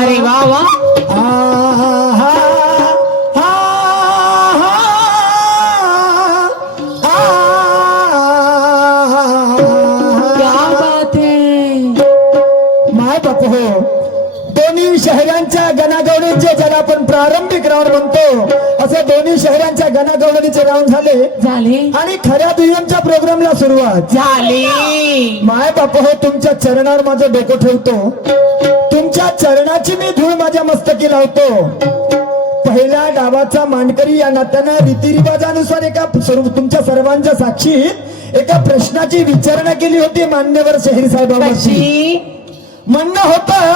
अरे वा वा, क्या बात है. माय बाप हो, दोन्ही शहरांच्या गणागौडींचे ज्याला आपण प्रारंभिक राऊंड म्हणतो असे दोन्ही शहरांच्या गणागौडीचे राऊंड झाले झाले आणि खऱ्या दुय्यमच्या प्रोग्रामला सुरुवात झाली. माय बाप हो, तुमच्या चरणावर माझं डोकं ठेवतो, तुमच्या चरणाची मी धूळ माझ्या मस्तकी लावतो. पहिल्या डावाचा मांडकरी या नात्यानं रीतिरिवाजानुसार तुमच्या सर्वांच्या साक्षीत एका प्रश्नाची विचारणा केली होती मान्यवर शहीर साहेबांची. म्हणणं होतं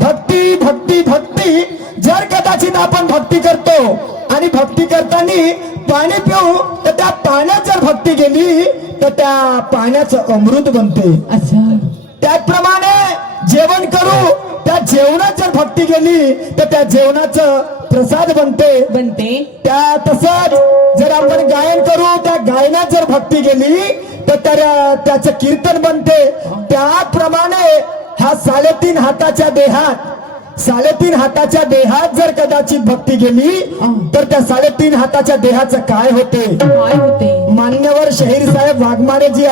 भक्ती भक्ती भक्ती, जर कदाचित आपण भक्ती करतो आणि भक्ती करताना पाणी पिऊ तर त्या पाण्यात जर भक्ती गेली तर त्या पाण्याचं अमृत बनते. अच्छा, त्याचप्रमाणे जेवण करू, त्या जेवणात जर भक्ती गेली तर त्या जेवणाचं प्रसाद बनते. त्या तसंच जर आपण गायन करू, त्या गायनात जर भक्ती गेली तर त्याचं कीर्तन बनते. त्याप्रमाणे हा 3.5 हाताच्या देहात जर कदाचित भक्ती गेली तर त्या 3.5 हाताच्या देहाचं काय होते. मान्यवर शहीर साहेब वाघमारेजी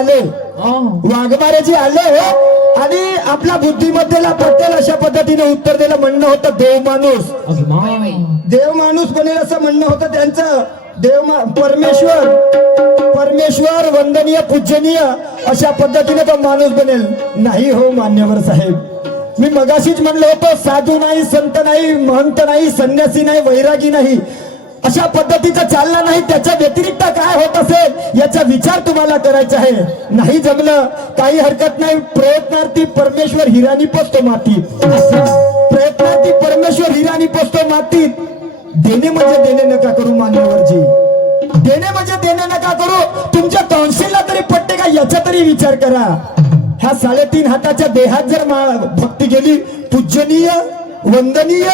आले आणि आपल्या बुद्धिमत्तेला पटेल अशा पद्धतीने उत्तर दिलं. म्हणणं होतं देव माणूस बनेल असं म्हणणं होतं त्यांचं. परमेश्वर वंदनीय पूजनीय अशा पद्धतीने तो माणूस बनेल. नाही हो मान्यवर साहेब, मी मगाशीच म्हणलं होतं, साधू नाही, संत नाही, महंत नाही, संन्यासी नाही, वैरागी नाही, अशा पद्धतीचं चाललं नाही. त्याच्या व्यतिरिक्त काय होत असेल याचा विचार तुम्हाला करायचा आहे. नाही जमलं काही हरकत नाही, प्रयत्नार्थी परमेश्वर हिरानी पोचतो मातीत. प्रयत्नार्थी परमेश्वर हिरानी पोचतो मातीत. देणे म्हणजे देणे नका करू मान्यवरजी, देणे म्हणजे देणे नका करू. तुमच्या कौन्सिलला तरी पटते का याचा तरी विचार करा. ह्या 3.5 हाताच्या देहात जर भक्ती गेली, पूजनीय वंदनीय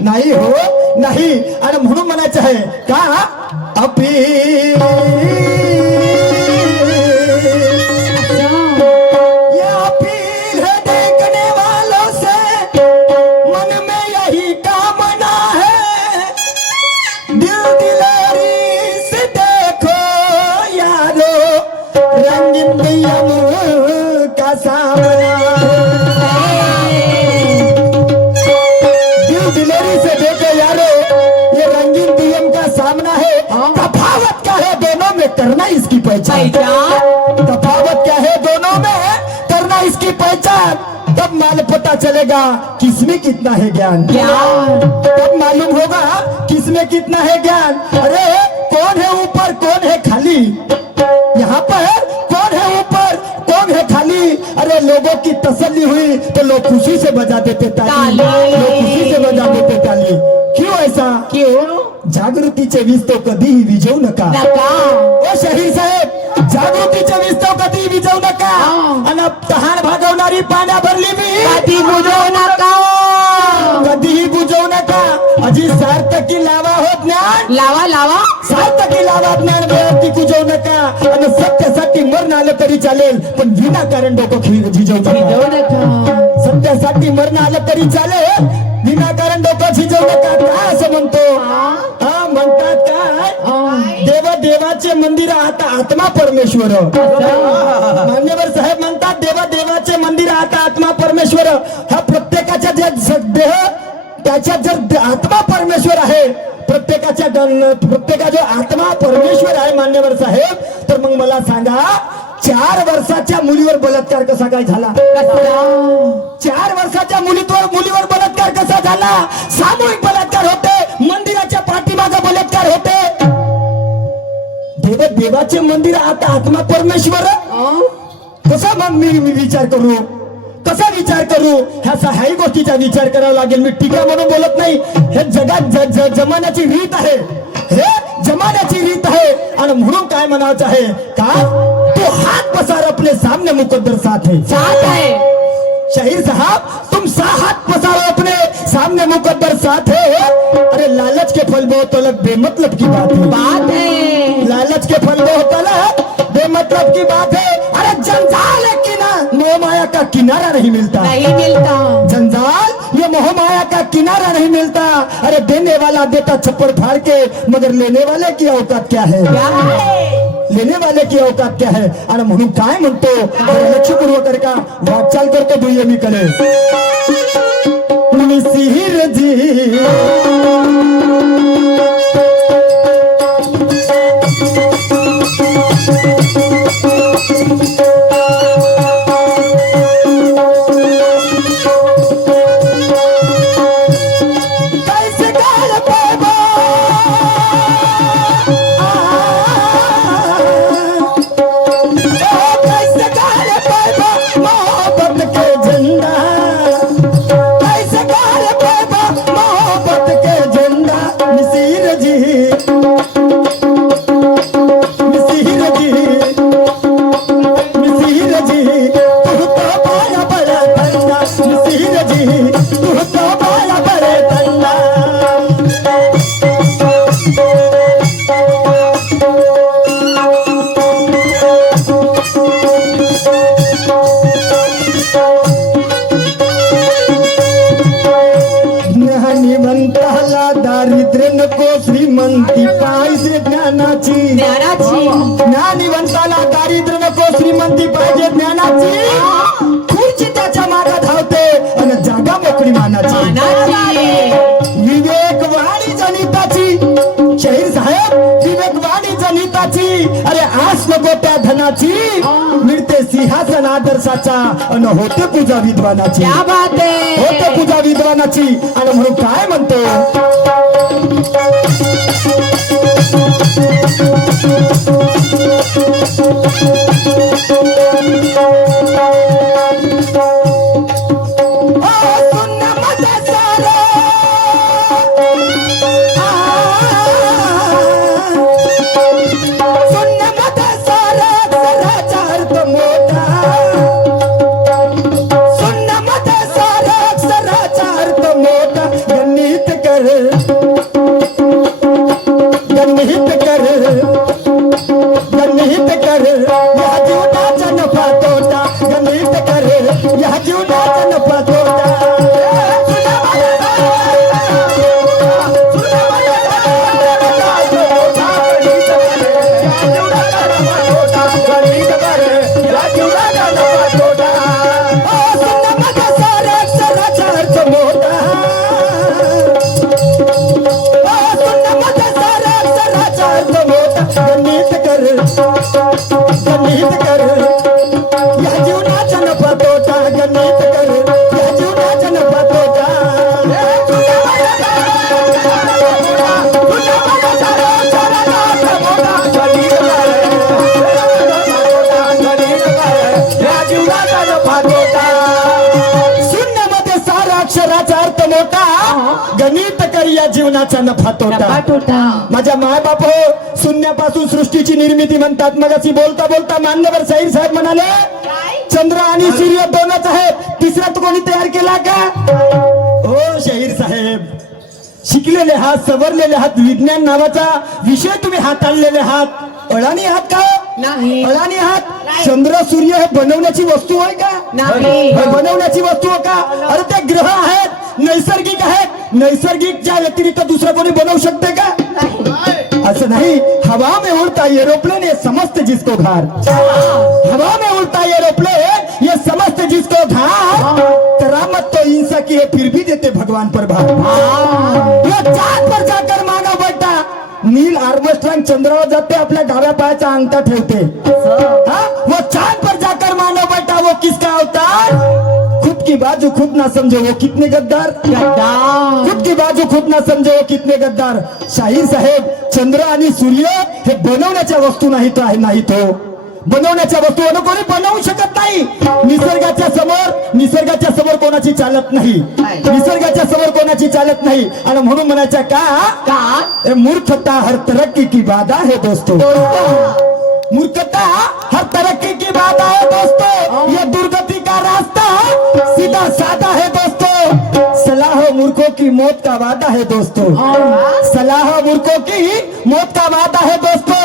नाही हो नाही. आणि म्हणून म्हणायचं आहे का करना इसकी पहचान. तफावत क्या है दोनों में, करना इसकी पहचान. तब मालूम पता चलेगा किसमें कितना है ज्ञान. तब मालूम होगा किसमें कितना है ज्ञान. अरे कौन है ऊपर कौन है खाली, यहाँ पर कौन है ऊपर कौन है खाली. अरे लोगों की तसल्ली हुई तो लोग खुशी से बजा देते ताली, लोग खुशी से बजा देते ताली. क्यों ऐसा, क्यों. जागृतीचे विस्तव कधीही विझवू नका. ओ शहीर साहेब, जागृतीचे विस्तव कधी विझवू नका. आणि तहान भागवणारी पाण्या भरली मी कधी बुजवू नका, कधीही बुजवू नका. अजी सार्थकी लावा हो ज्ञान, लावा सार्थकी लावा ज्ञान, व्यक्ती बुजवू नका. आणि सत्यासाठी मरण आलं तरी चालेल पण विनाकारण डोकं झिजवू नका. सत्यासाठी मरण आलं तरी चालेल, विनाकारण डोकं झिजवू नका. काय असं म्हणतो, म्हणतात काय, देवाचे मंदिर आता आत्मा परमेश्वर. मान्यवर साहेब म्हणतात देवाचे मंदिर आता आत्मा परमेश्वर. हा प्रत्येकाच्या जे देह त्याच्यात जर आत्मा परमेश्वर आहे, प्रत्येका जो आत्मा परमेश्वर आहे मान्यवर साहेब, तर मग मला सांगा 4 वर्षाच्या मुलीवर बलात्कार कसा काय झाला. 4 वर्षाच्या मुलीवर बलात्कार कसा झाला. सामूहिक बलात्कार होते, मंदिराच्या पाठीमागे बलात्कार होते. देवाचे मंदिर आता आत्मा परमेश्वर. कसा मग मी विचार करू, कसा विचार करू. ह्याही गोष्टीचा विचार करावा लागेल. मी टीका म्हणून बोलत नाही, हे जगात जमान्याची रीत आहे, हे जमान्याची रीत आहे. आणि म्हणून काय म्हणायचं आहे का, तो हात पसार अपने सामने मुकद्दर साथ है. शहीर साहब तुम हाथ पसारो अपने सामने मुकद्दर साथ है। अरे लालच के फल बहुत अलग बेमतलब की बात है। लालच के फल बहुत अलग बेमतलब की बात है। अरे जंजाल है कि ना मोह माया का किनारा नहीं मिलता। जंजाल ये मोह माया का किनारा नहीं मिलता। अरे देने वाला देता छप्पड़ फाड़ के, मगर लेने वाले की औकात क्या है? लेने वाले की औकात क्या है? आणि म्हणून काय म्हणतो लक्षपूर्वक का वाटचाल करतो दुय्यमीकडे मिसिर जी दारिद्र्य नको श्रीमंती पाहिजे ज्ञानाची ज्ञानिवंताला दारिद्र्य नको श्रीमंती पाहिजे ज्ञानाची खुर्ची त्याच्या मागे धावते आणि जागा मोकळी मानाची विवेकवाणी जनिताची शहीर साहेब विवेकवाणी जनिताची अरे आस नको त्या धनाची मिळते सिंहासन आदर्शाचा आणि होते पूजा विद्वानाची होते पूजा विद्वानाची आणि म्हणून काय म्हणतो गणित कर या जीवनाचा नफा तोटा माझ्या माय बाप हो शून्यापासून सृष्टीची निर्मिती म्हणतात मग अशी बोलता बोलता मान्यवर शाहीर साहेब म्हणाले चंद्र आणि सूर्य दोनच आहेत तिसरा तो कोणी तयार केला का? हो शाहीर साहेब शिकलेले आहात सवरलेले आहात विज्ञान नावाचा विषय तुम्ही हाताळलेले आहात अडाणी आहात का? नाही अडाणी आहात चंद्र सूर्य हे बनवण्याची वस्तू आहे का? नाही बनवण्याची वस्तू आहे का? अरे ते ग्रह आहेत नैसर्गिक आहेत नैसर्गिकच्या व्यतिरिक्त दुसरं कोणी बनवू शकते का? असं नहीं हवा में उड़ता एरोप्लेन ये समझते जिसको घर हवा में उड़ता एरोप्लेन ये समझते जिसको घर करामत तो इंसा की है फिर भी देते भगवान पर भार वो चांद पर जाकर मानव बैठा नील आर्मस्ट्रॉन्ग चंद्रावर जाते अपने डाव्या पायाचा अंगठा ठेवते वो चांद पर जाकर मानव बैठा वो किसका अवतार खुद की बाजू खुद ना समझे वो कितने गद्दार खुद की बाजू खुद ना समझे वो कितने गद्दार शाहीर साहेब चंद्र आणि सूर्य हे बनवण्याच्या वस्तू नाहीत हो बनवण्याच्या वस्तू कोणी बनवू शकत नाही निसर्गाच्या समोर कोणाची चालत नाही निसर्गाच्या समोर कोणाची चालत नाही आणि म्हणून म्हणायचं का मूर्खता हर तरक्की की बाधा है दोस्तों मूर्खता हर तरक्की की बात है दोस्तों, ये दुर्गति का रास्ता सीधा साधा है दोस्तों। सलाह मूर्खों की मौत का वादा है दोस्तों, सलाह मूर्खों की मौत का वादा है दोस्तों।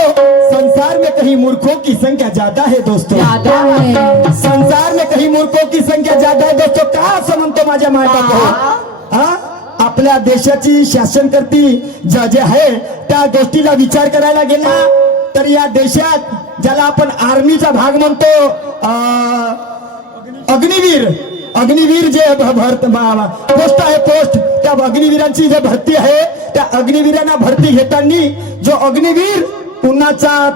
संसार में कहीं मूर्खों की संख्या ज्यादा है दोस्तों, ज्यादा है। संसार में कहीं मूर्खों की संख्या ज्यादा आहे दोस्तों. का समजतो माझ्या मायबाप हा आपल्या देशाची शासन करती जे आहे त्या गोष्टीला विचार करायला गेला तर या देशात ज्याला आपण आर्मीचा भाग म्हणतो अग्निवीर जे पोस्ट आहे पोस्ट त्या अग्निवीरांची जे भरती आहे त्या अग्निवीरांना भरती घेताना जो अग्निवीर उन्हाचा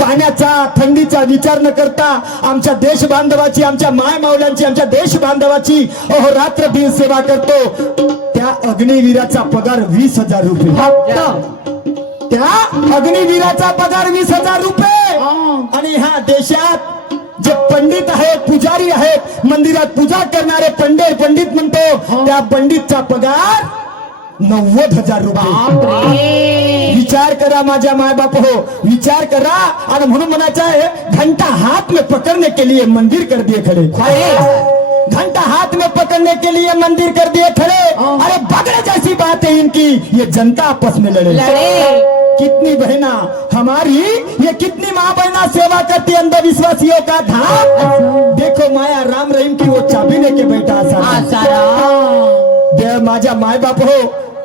पाण्याचा थंडीचा विचार न करता आमच्या देश बांधवाची आमच्या माय माऊल्यांची आमच्या देश बांधवाची अहोरात्र दिन सेवा करतो त्या अग्निवीराचा पगार 20,000 रुपये त्या अग्निवीराचा पगार 20,000 रुपये आणि ह्या देशात जे पंडित आहेत पुजारी आहेत मंदिरात पूजा करणारे पंडित म्हणतो त्या पंडितचा पगार 90,000 रुपये. विचार करा माझ्या माय बाप हो, विचार करा. आणि म्हणून म्हणायचं आहे घंटा हाथ में पकड़ने के लिए मंदिर कर दिए खड़े, घंटा हाथ में पकड़ने के लिए मंदिर कर दिए खड़े. अरे बगड़े जैसी बात है इनकी, ये जनता आपस में लड़े. कितनी बहना हमारी ये कितनी माँ बहना सेवा करती अंधविश्वासियों का धाम. देखो माया राम रहीम की वो चाबी लेके बैठा असा. माझ्या माय बाप हो,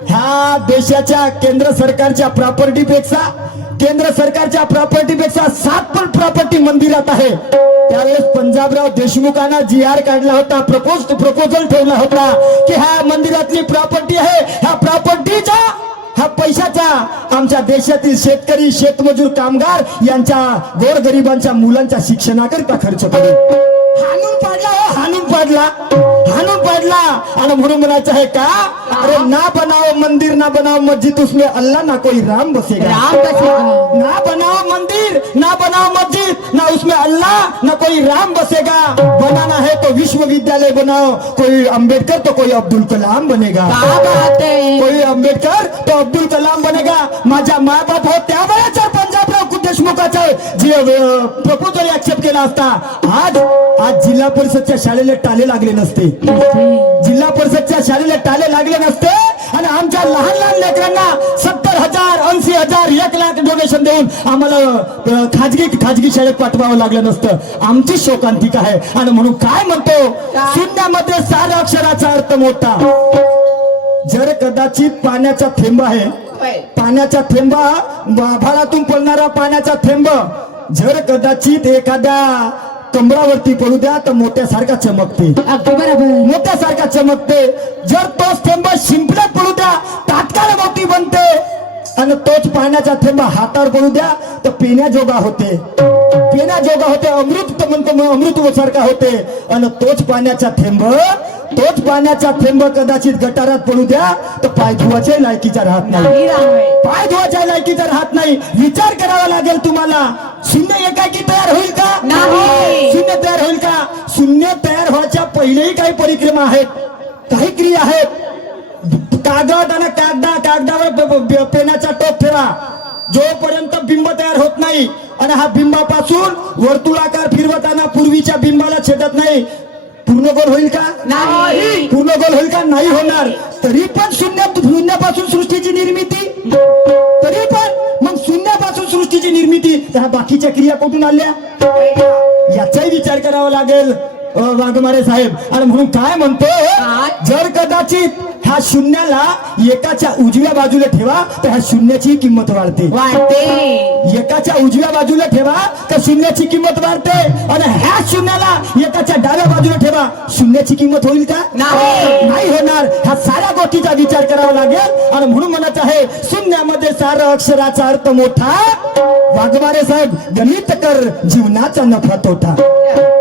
ह्या देशाच्या केंद्र सरकारच्या प्रॉपर्टीपेक्षा 7 प्रॉपर्टी मंदिरात आहे. त्यावेळेस पंजाबराव देशमुखांना GR काढला होता, प्रपोजल ठेवला होता की ह्या मंदिरातली प्रॉपर्टी आहे, ह्या प्रॉपर्टीचा ह्या पैशाचा आमच्या देशातील शेतकरी शेतमजूर कामगार यांच्या गोरगरिबांच्या मुलांच्या शिक्षणाकरिता खर्च करू. हाणून पाडला आणि म्हणून म्हणायचं आहे का अरे ना बनाओ मंदिर ना बनाओ मस्जिद उसमें अल्लाह ना कोई राम बसेगा. ना बनाओ मंदिर ना बनाओ मस्जिद ना उसमें अल्लाह ना कोई राम बसेगा. बनाना है तो विश्वविद्यालय बनाओ, कोई अंबेडकर तो कोई अब्दुल कलाम बनेगा, कोई अंबेडकर तो अब्दुल कलाम बनेगा. माझ्या माय बाप हो त्यावेळेस पंजाबराव देशमुखाचा जे प्रपोजल ऍक्सेप्ट केला असता आज जिल्हा परिषदच्या शाळेला टाले लागले नसते, जिल्हा परिषदच्या शाळेला टाले लागले नसते आणि आमच्या लहान लेकरांना 70,000 80,000 1 लाख डोनेशन देऊन आम्हाला खाजगी शाळेत पाठवावं लागलं नसतं. आमची शोकांतिका आहे. आणि म्हणून काय म्हणतो शून्यामध्ये 4 अक्षराचा अर्थ मोठा. जर कदाचित पाण्याचा थेंब आहे, पाण्याचा थेंब आभाळातून पडणारा पाण्याचा थेंब जर कदाचित एखाद्या कमळावरती पडू द्या तर मोठ्यासारखा चमकते, मोठ्यासारखा चमकते. जर तोच थेंब शिंपल्यात पडू द्या तात्काळ मोठी बनते आणि तोच पाण्याचा थेंब हातावर पडू द्या तर पिण्याजोगा होते, पिण्याजोगा होते. अमृत म्हणतो अमृत सारखा होते. आणि तोच पाण्याचा थेंब कदाचित गटारात पडू द्या तर पाय धुवाच्या लायकीचा राहत नाही, पाय धुवाच्या लायकीचा राहत नाही. विचार करावा लागेल तुम्हाला. शून्य एकाकी तयार होईल का? शून्य तयार होईल का? शून्य तयार व्हायच्या पहिलेही काही परिक्रमा आहेत, काही क्रिया आहेत. कागद आणि कागदावर पेनाचा टोप ठेवा. जोपर्यंत बिंब तयार होत नाही आणि हा बिंबापासून वर्तुळाकार फिरवताना पूर्वीच्या बिंबाला छेदत नाही, पूर्ण गोल होईल का? नाही. पूर्ण गोल होईल का? नाही होणार. तरी पण शून्यापासून सृष्टीची निर्मिती, तरी पण मग शून्यापासून सृष्टीची निर्मिती, त्या बाकीच्या क्रिया कुठून आल्या याचाही विचार करावा लागेल वाघमारे साहेब. आणि म्हणून काय म्हणतो जर कदाचित ह्या शून्याला एकाच्या उजव्या बाजूला ठेवा तर ह्या शून्याची किंमत वाढते, एकाच्या उजव्या बाजूला ठेवा तर शून्याची किंमत वाढते. आणि ह्या शून्याला एकाच्या डाव्या बाजूला ठेवा, शून्याची किंमत होईल का? नाही होणार. ह्या साऱ्या गोष्टीचा विचार करावा लागेल. आणि म्हणून म्हणत आहे शून्यामध्ये 4 अक्षराचा अर्थ मोठा. वाघमारे साहेब गणित कर जीवनाचा नफा तोटा.